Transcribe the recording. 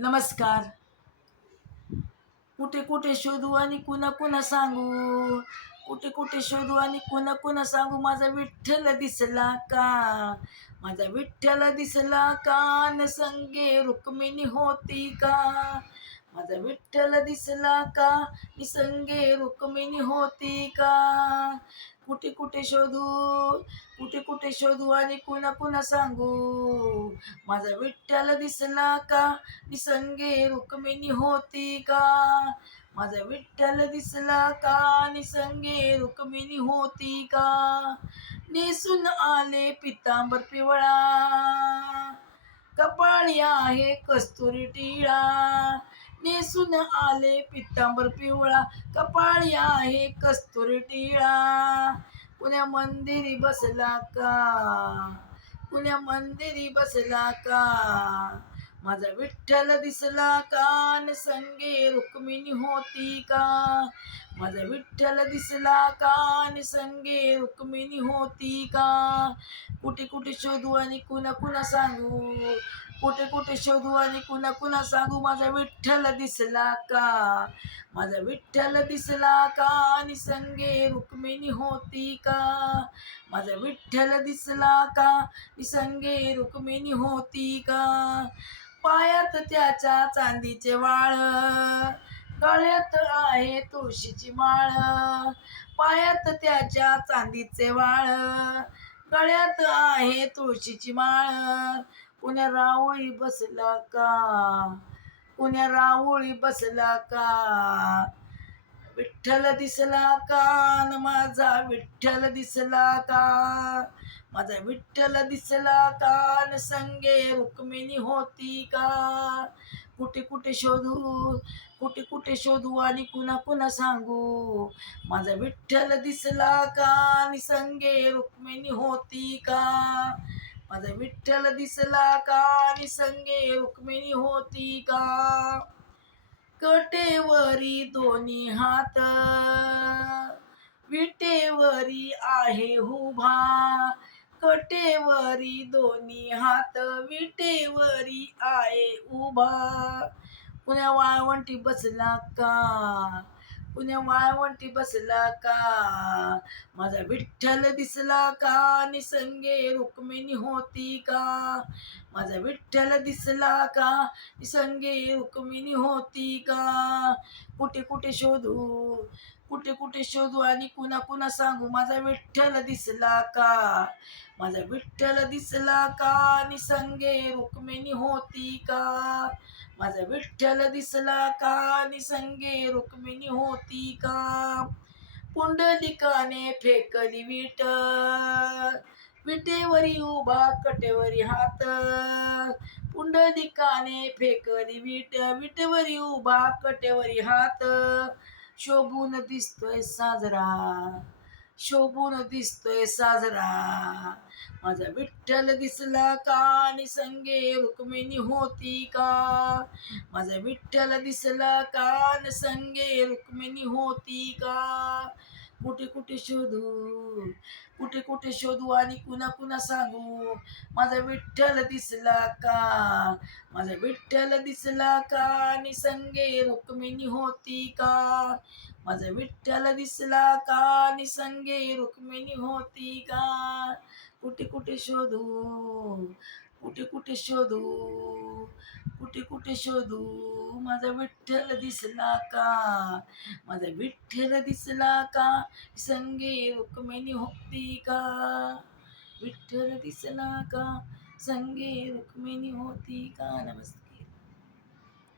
नमस्कार. कुठे कुठे शोधू आणि कुणा कुणा सांगू? कुठे कुठे शोधू आणि कुणा कोणा सांगू माझा विठ्ठल दिसला का? माझा विठ्ठल दिसला का? न संगे रुक्मिणी होती का? माझा विठ्ठल दिसला का? निसंगे रुक्मिणी होती का? कुठे कुठे शोधू कुठे कुठे शोधू आणि कुणा कुणा सांगू? माझा विठ्ठल दिसला का? निसंगे रुक्मिणी होती का? माझा विठ्ठल दिसला का? निसंगे रुक्मिणी होती का? नेसून आले पितांबर पिवळा. कपाळी आहे कस्तुरी टिळा. नेसून आले पितांबर पिवळा. कपाळी आहे कस्तुरी टिळा. पुण्या मंदिरी बसला का? पुण्या मंदिरी बसला का? माझा विठ्ठल दिसला का न संगे रुक्मिणी होती का? माझा विठ्ठल दिसला का न संगे रुक्मिणी होती का? कुठे कुठे शोधू आणि कुणा कुणा सांगू? कुठे कुठे शोधू आणि कुणा कुणा सांगू? माझा विठ्ठल दिसला का? माझा विठ्ठल दिसला का आणि संगे रुक्मिणी होती का? माझा विठ्ठल दिसला का? आणि संगे रुक्मिणी होती का? पायात त्याच्या चांदीचे वाळ. गळ्यात आहे तुळशीची माळ. पायात त्याच्या चांदीचे वाळ. गळ्यात आहे तुळशीची माळ. पुण्या रावळी बसला का? पुण्या रावळी बसला का? विठ्ठल दिसला का? न माझा विठ्ठल दिसला का? माझा विठ्ठल दिसला का? न संगे रुक्मिणी होती का? कुठे कुठे शोधू? कुठे कुठे शोधू आणि कुणा कुणा सांगू? माझा विठ्ठल दिसला का? नि संगे रुक्मिणी होती का? माझा विठ्ठल दिसला का? नि संगे रुक्मिणी होती का? कटेवरी दोन्ही हात. विटेवरी आहे उभा. कटेवरी दोन्ही हात. विटेवरी आहे उभा. पुण्या वाळवंटी बसला का? पुण्या वाळवंटी बसला का? माझा विठ्ठल दिसला का? निसंगे रुक्मिणी होती का? माझा विठ्ठल दिसला का? निसंगे रुक्मिणी होती का? कुठे कुठे शोधू? कुठे कुठे शोधू आणि कुणा कुणा सांगू माझा विठ्ठल दिसला का? माझा विठ्ठल दिसला का? आणि संगे रुक्मिणी होती का? माझा विठ्ठल दिसला का? आणि संगे रुक्मिणी होती का? पुंडलिकाने फेकली विट. विटेवरी उभा कटेवरी हात. पुंडलिकाने फेकली विट. विटेवरी उभा कटेवरी हात. शोभून दिसतोय साजरा शोभून दिसतोय साजरा. माझा विठ्ठल दिसला का? आणि संगे रुक्मिणी होती का? माझा विठ्ठल दिसला का? आणि संगे रुक्मिणी होती का? कुठे कुठे शोधू? कुठे कुठे शोधू आणि कुणा कुणा सांगू? माझा विठ्ठल दिसला का? माझा विठ्ठल दिसला का? आणि संगे रुक्मिणी होती का? माझा विठ्ठल दिसला का? आणि संगे रुक्मिणी होती का? कुठे कुठे शोधू? कुठे कुठे शोधू? कुठे कुठे शोधू? माझा विठ्ठल दिसला का? माझा विठ्ठल दिसला का? संगे रुक्मिणी होती का? विठ्ठल दिसला का? संगे रुक्मिणी होती का? नमस्कार.